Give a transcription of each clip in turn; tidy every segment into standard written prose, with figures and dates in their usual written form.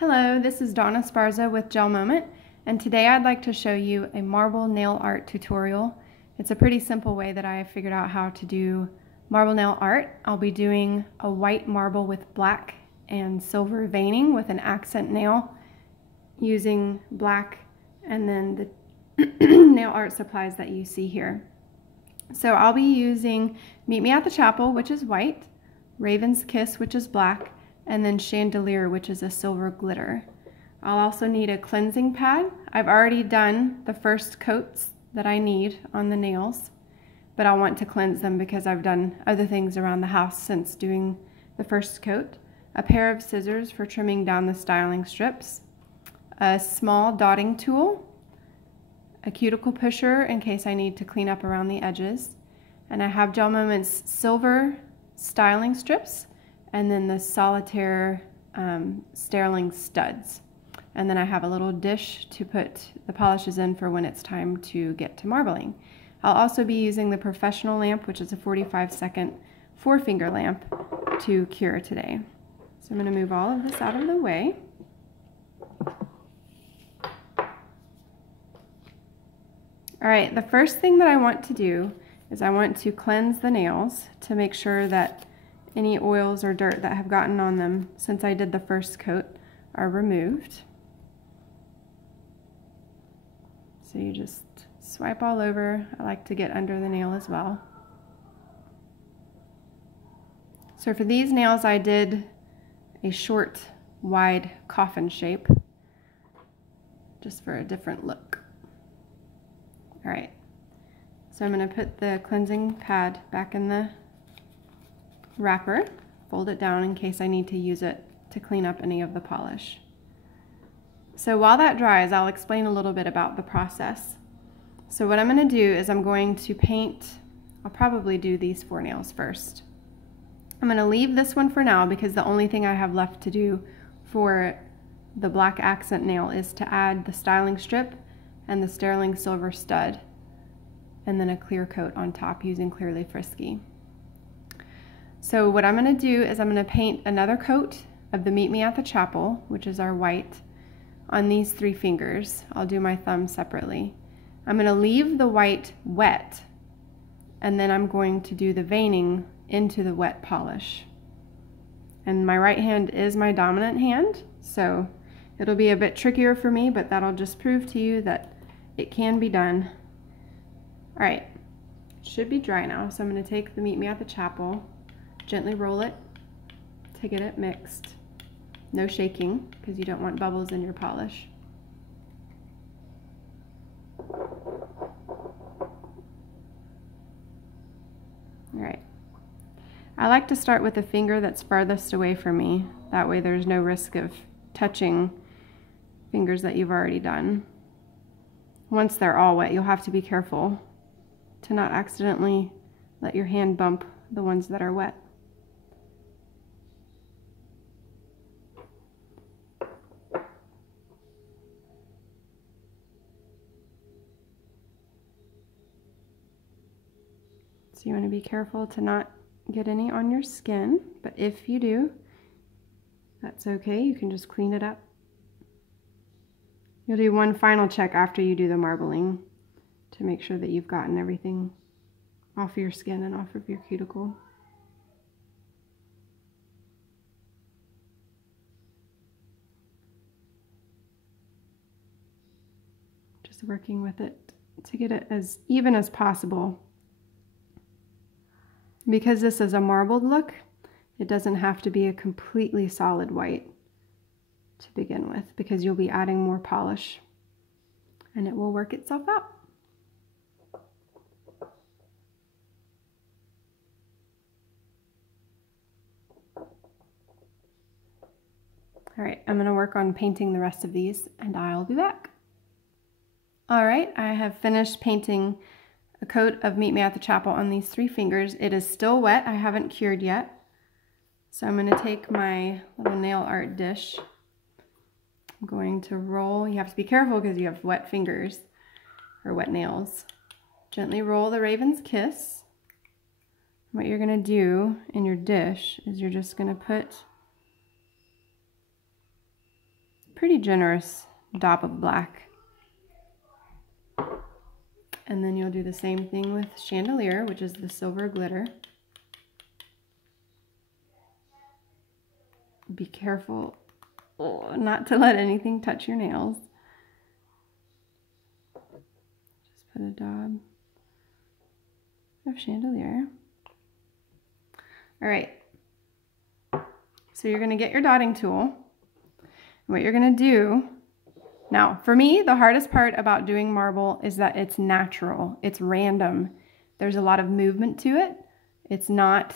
Hello, this is Donna Sparza with GelMoment, and today I'd like to show you a marble nail art tutorial. It's a pretty simple way that I have figured out how to do marble nail art. I'll be doing a white marble with black and silver veining with an accent nail using black and then the nail art supplies that you see here. So I'll be using Meet Me at the Chapel, which is white, Raven's Kiss, which is black, and then Chandelier, which is a silver glitter. I'll also need a cleansing pad. I've already done the first coats that I need on the nails, but I'll want to cleanse them because I've done other things around the house since doing the first coat. A pair of scissors for trimming down the styling strips, a small dotting tool, a cuticle pusher in case I need to clean up around the edges, and I have GelMoment's silver styling strips, and then the solitaire sterling studs. And then I have a little dish to put the polishes in for when it's time to get to marbling. I'll also be using the professional lamp, which is a 45-second 4-finger lamp, to cure today. So I'm going to move all of this out of the way. All right, the first thing that I want to do is I want to cleanse the nails to make sure that any oils or dirt that have gotten on them since I did the first coat are removed. So you just swipe all over. I like to get under the nail as well. So for these nails I did a short, wide coffin shape just for a different look. All right, so I'm going to put the cleansing pad back in the wrapper, fold it down in case I need to use it to clean up any of the polish. So while that dries, I'll explain a little bit about the process. So what I'm going to do is I'm going to paint, I'll probably do these 4 nails first. I'm going to leave this one for now because the only thing I have left to do for the black accent nail is to add the styling strip and the sterling silver stud, and then a clear coat on top using Clearly Frisky. So what I'm going to do is I'm going to paint another coat of the Meet Me at the Chapel, which is our white, on these 3 fingers. I'll do my thumb separately. I'm going to leave the white wet, and then I'm going to do the veining into the wet polish. And my right hand is my dominant hand, so it'll be a bit trickier for me, but that'll just prove to you that it can be done. All right, it should be dry now, so I'm going to take the Meet Me at the Chapel, gently roll it to get it mixed. No shaking because you don't want bubbles in your polish. All right. I like to start with the finger that's farthest away from me. That way there's no risk of touching fingers that you've already done. Once they're all wet, you'll have to be careful to not accidentally let your hand bump the ones that are wet. So you want to be careful to not get any on your skin, but if you do, that's okay. You can just clean it up. You'll do one final check after you do the marbling to make sure that you've gotten everything off your skin and off of your cuticle. Just working with it to get it as even as possible. Because this is a marbled look, it doesn't have to be a completely solid white to begin with, because you'll be adding more polish and it will work itself out. All right, I'm going to work on painting the rest of these and I'll be back. All right, I have finished painting a coat of Meet Me at the Chapel on these 3 fingers. It is still wet. I haven't cured yet. So I'm going to take my little nail art dish. I'm going to roll. You have to be careful because you have wet fingers or wet nails. Gently roll the Raven's Kiss. What you're going to do in your dish is you're just going to put pretty generous dab of black. And then you'll do the same thing with chandelier, which is the silver glitter. Be careful not to let anything touch your nails. Just put a dab of chandelier. All right, so you're gonna get your dotting tool. What you're gonna do, now for me, the hardest part about doing marble is that it's natural, it's random. There's a lot of movement to it. It's not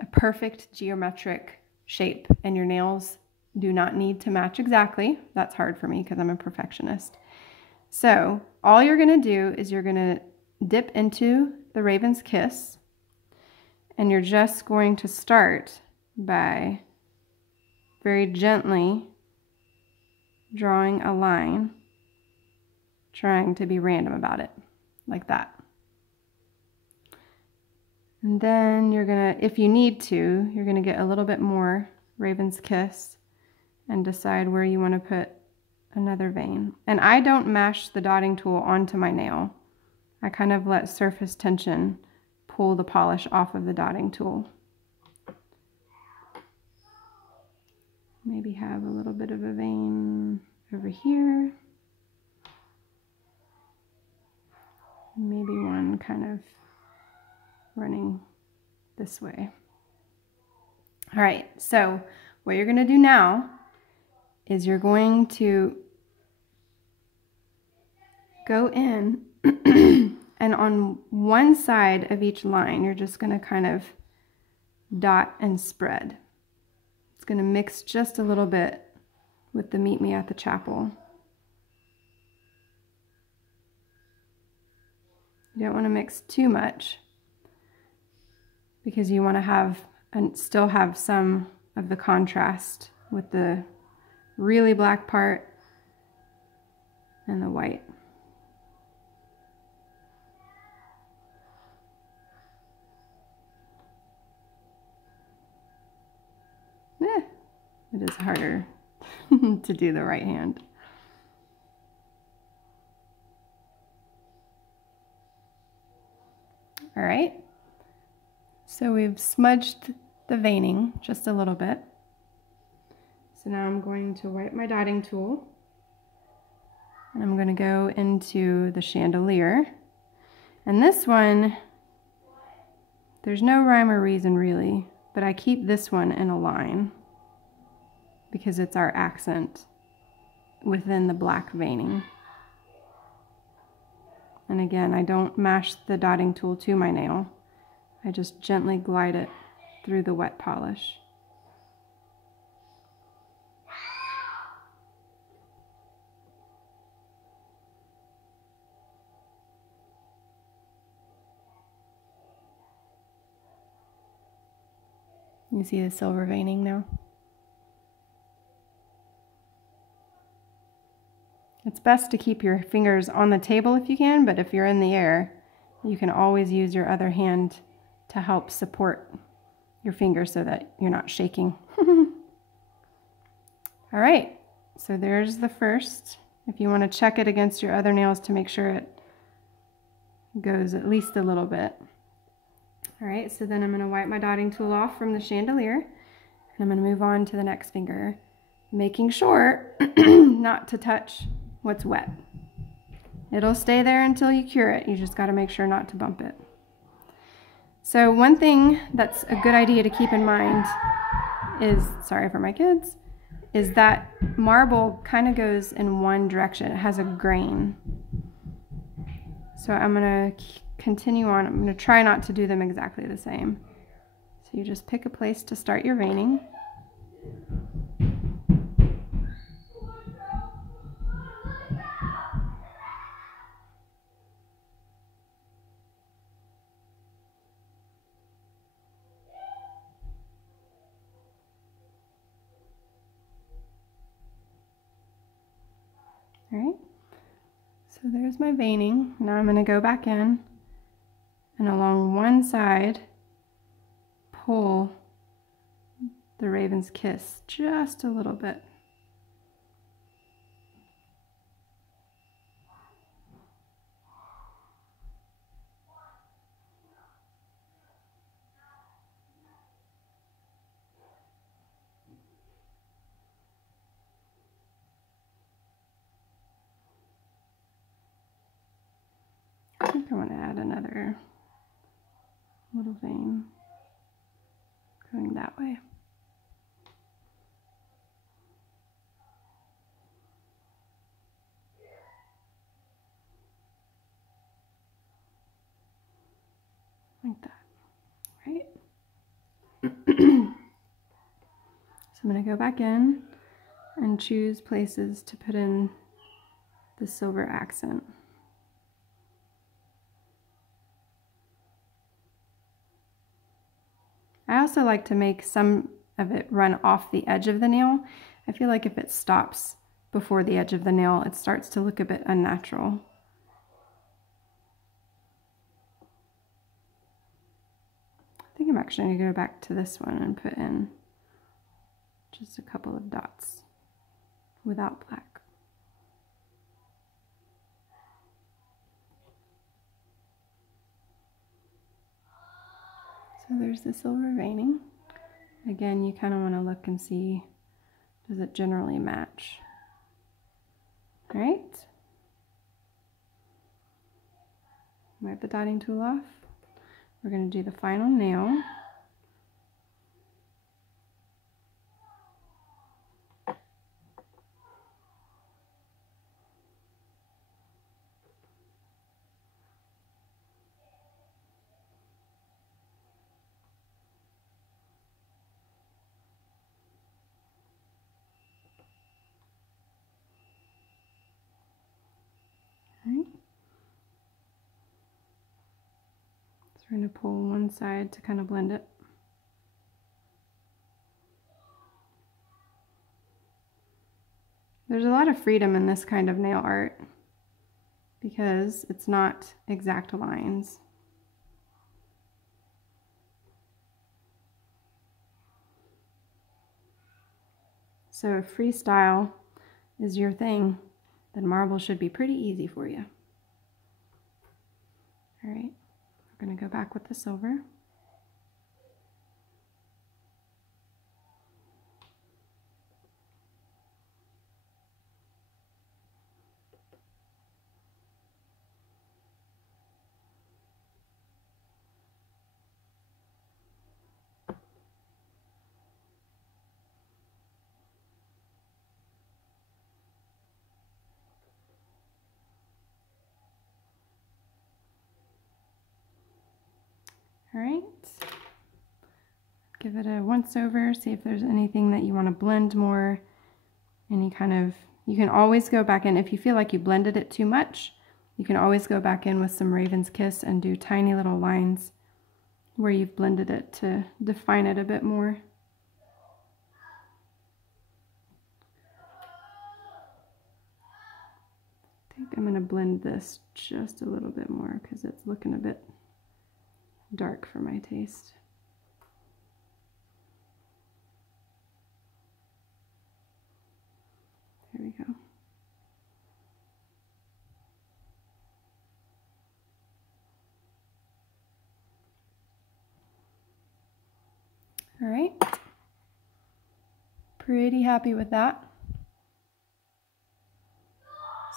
a perfect geometric shape, and your nails do not need to match exactly. That's hard for me because I'm a perfectionist. So all you're gonna do is you're gonna dip into the Raven's Kiss, and you're just going to start by very gently drawing a line, trying to be random about it, like that. And then you're gonna, if you need to, you're gonna get a little bit more Raven's Kiss and decide where you want to put another vein. And I don't mash the dotting tool onto my nail. I kind of let surface tension pull the polish off of the dotting tool. Maybe have a little bit of a vein over here. Maybe one kind of running this way. All right, so what you're gonna do now is you're going to go in and on one side of each line, you're just gonna kind of dot and spread. It's gonna mix just a little bit with the Meet Me at the Chapel. You don't wanna mix too much because you wanna have and still have some of the contrast with the really black part and the white. It is harder to do the right hand. All right, so we've smudged the veining just a little bit. So now I'm going to wipe my dotting tool and I'm going to go into the chandelier. And this one, there's no rhyme or reason really, but I keep this one in a line because it's our accent within the black veining. And again, I don't mash the dotting tool to my nail. I just gently glide it through the wet polish. You see the silver veining now? It's best to keep your fingers on the table if you can, but if you're in the air, you can always use your other hand to help support your fingers so that you're not shaking. All right, so there's the first. If you want to check it against your other nails to make sure it goes at least a little bit. All right, so then I'm going to wipe my dotting tool off from the chandelier, and I'm going to move on to the next finger, making sure not to touch what's wet. It'll stay there until you cure it. You just got to make sure not to bump it. So one thing that's a good idea to keep in mind is, sorry for my kids, is that marble kind of goes in one direction. It has a grain. So I'm going to continue on. I'm going to try not to do them exactly the same. So you just pick a place to start your veining. All right, so there's my veining. Now I'm going to go back in and along one side pull the Raven's Kiss just a little bit. think I want to add another little vein going that way. Like that, right? So I'm going to go back in and choose places to put in the silver accent. I also like to make some of it run off the edge of the nail. I feel like if it stops before the edge of the nail, it starts to look a bit unnatural. I think I'm actually going to go back to this one and put in just a couple of dots without black. So there's the silver veining. Again, you kind of want to look and see, does it generally match? All right. Wipe the dotting tool off. We're going to do the final nail. Right. So we're going to pull one side to kind of blend it. There's a lot of freedom in this kind of nail art because it's not exact lines. So if freestyle is your thing, then marble should be pretty easy for you. All right, we're going to go back with the silver. All right, give it a once over, see if there's anything that you want to blend more, any kind of, you can always go back in, if you feel like you blended it too much, you can always go back in with some Raven's Kiss and do tiny little lines where you've blended it to define it a bit more. I think I'm going to blend this just a little bit more because it's looking a bit dark for my taste. There we go. All right. Pretty happy with that.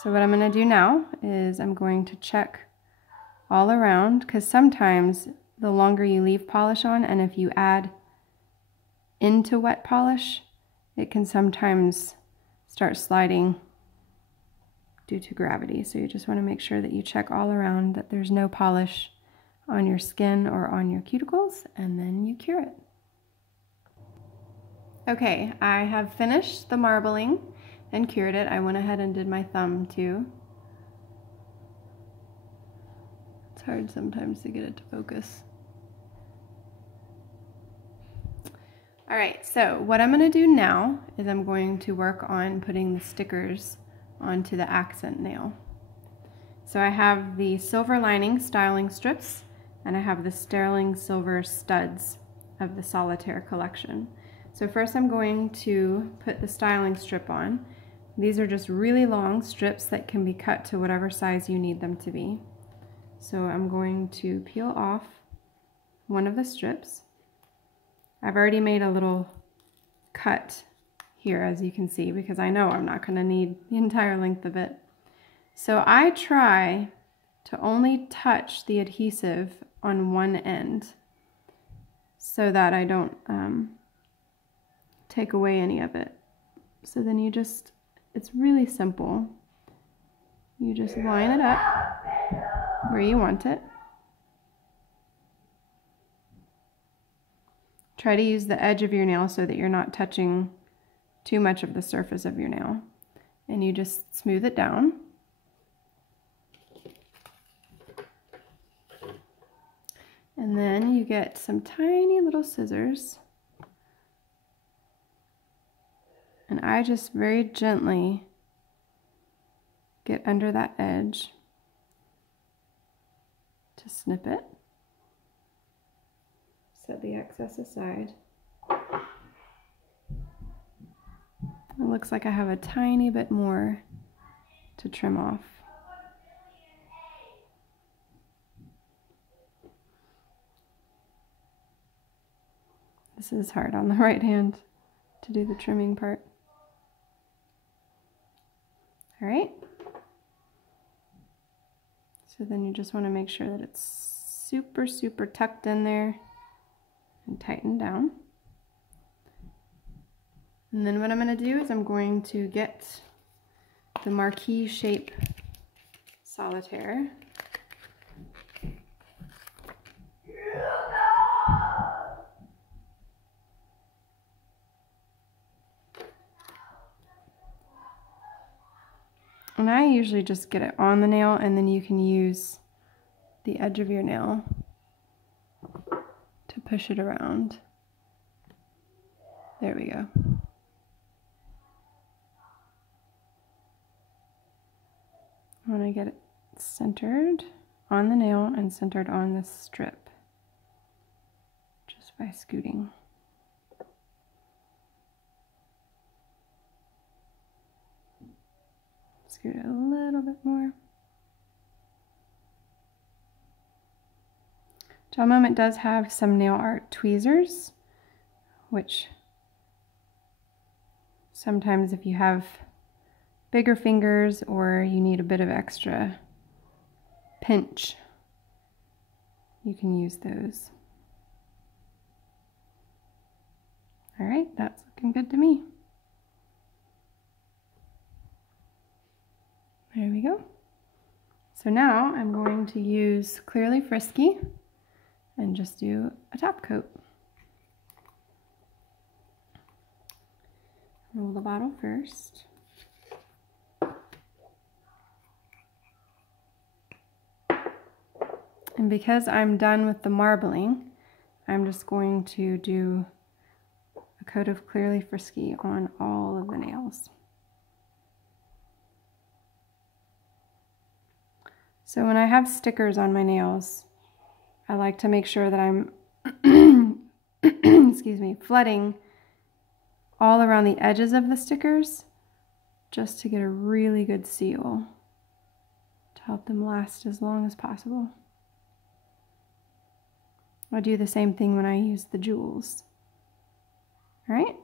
So what I'm going to do now is I'm going to check all around, because sometimes the longer you leave polish on, and if you add into wet polish, it can sometimes start sliding due to gravity. So you just want to make sure that you check all around that there's no polish on your skin or on your cuticles, and then you cure it. Okay, I have finished the marbling and cured it. I went ahead and did my thumb too. It's hard sometimes to get it to focus. All right, so what I'm going to do now is I'm going to work on putting the stickers onto the accent nail. So I have the silver lining styling strips, and I have the sterling silver studs of the Solitaire collection. So first I'm going to put the styling strip on. These are just really long strips that can be cut to whatever size you need them to be. So I'm going to peel off one of the strips. I've already made a little cut here, as you can see, because I know I'm not going to need the entire length of it. So I try to only touch the adhesive on one end so that I don't take away any of it. So then you just, it's really simple. You just line it up where you want it. Try to use the edge of your nail so that you're not touching too much of the surface of your nail. And you just smooth it down. And then you get some tiny little scissors. And I just very gently get under that edge to snip it. Set the excess aside. It looks like I have a tiny bit more to trim off. This is hard on the right hand to do the trimming part. All right. So then you just want to make sure that it's super, super tucked in there and tightened down. And then what I'm going to do is I'm going to get the marquee shape solitaire. And I usually just get it on the nail, and then you can use the edge of your nail to push it around. There we go. I want to get it centered on the nail and centered on this strip just by scooting. Scoot it a little bit more. GelMoment does have some nail art tweezers, which sometimes if you have bigger fingers or you need a bit of extra pinch, you can use those. All right, that's looking good to me. There we go. So now I'm going to use Clearly Frisky and just do a top coat. Roll the bottle first. And because I'm done with the marbling, I'm just going to do a coat of Clearly Frisky on all of the nails. So when I have stickers on my nails, I like to make sure that I'm excuse me, flooding all around the edges of the stickers just to get a really good seal to help them last as long as possible. I do the same thing when I use the jewels. All right?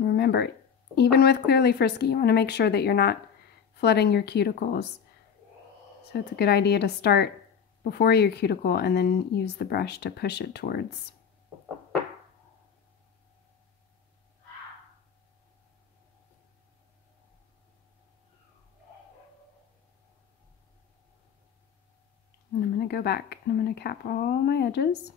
Remember, even with Clearly Frisky, you want to make sure that you're not flooding your cuticles. So it's a good idea to start before your cuticle and then use the brush to push it towards. And I'm going to go back and I'm going to cap all my edges.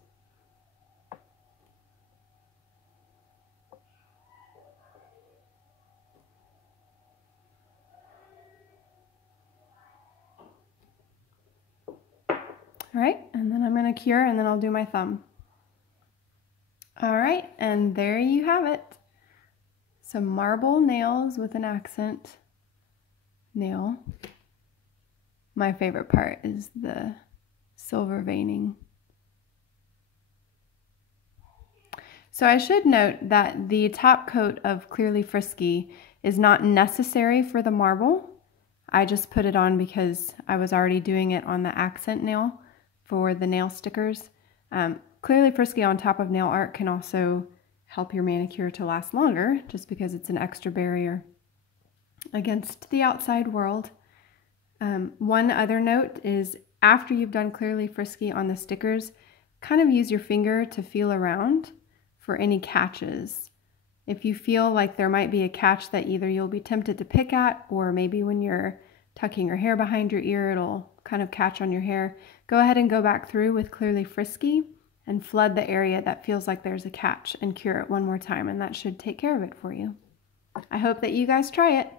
All right, and then I'm going to cure and then I'll do my thumb. All right, and there you have it. some marble nails with an accent nail. My favorite part is the silver veining. So I should note that the top coat of Clearly Frisky is not necessary for the marble. I just put it on because I was already doing it on the accent nail for the nail stickers. Clearly Frisky on top of nail art can also help your manicure to last longer, just because it's an extra barrier against the outside world. One other note is, after you've done Clearly Frisky on the stickers, kind of use your finger to feel around for any catches. If you feel like there might be a catch that either you'll be tempted to pick at, or maybe when you're tucking your hair behind your ear, it'll kind of catch on your hair, go ahead and go back through with Clearly Frisky and flood the area that feels like there's a catch and cure it one more time, and that should take care of it for you. I hope that you guys try it.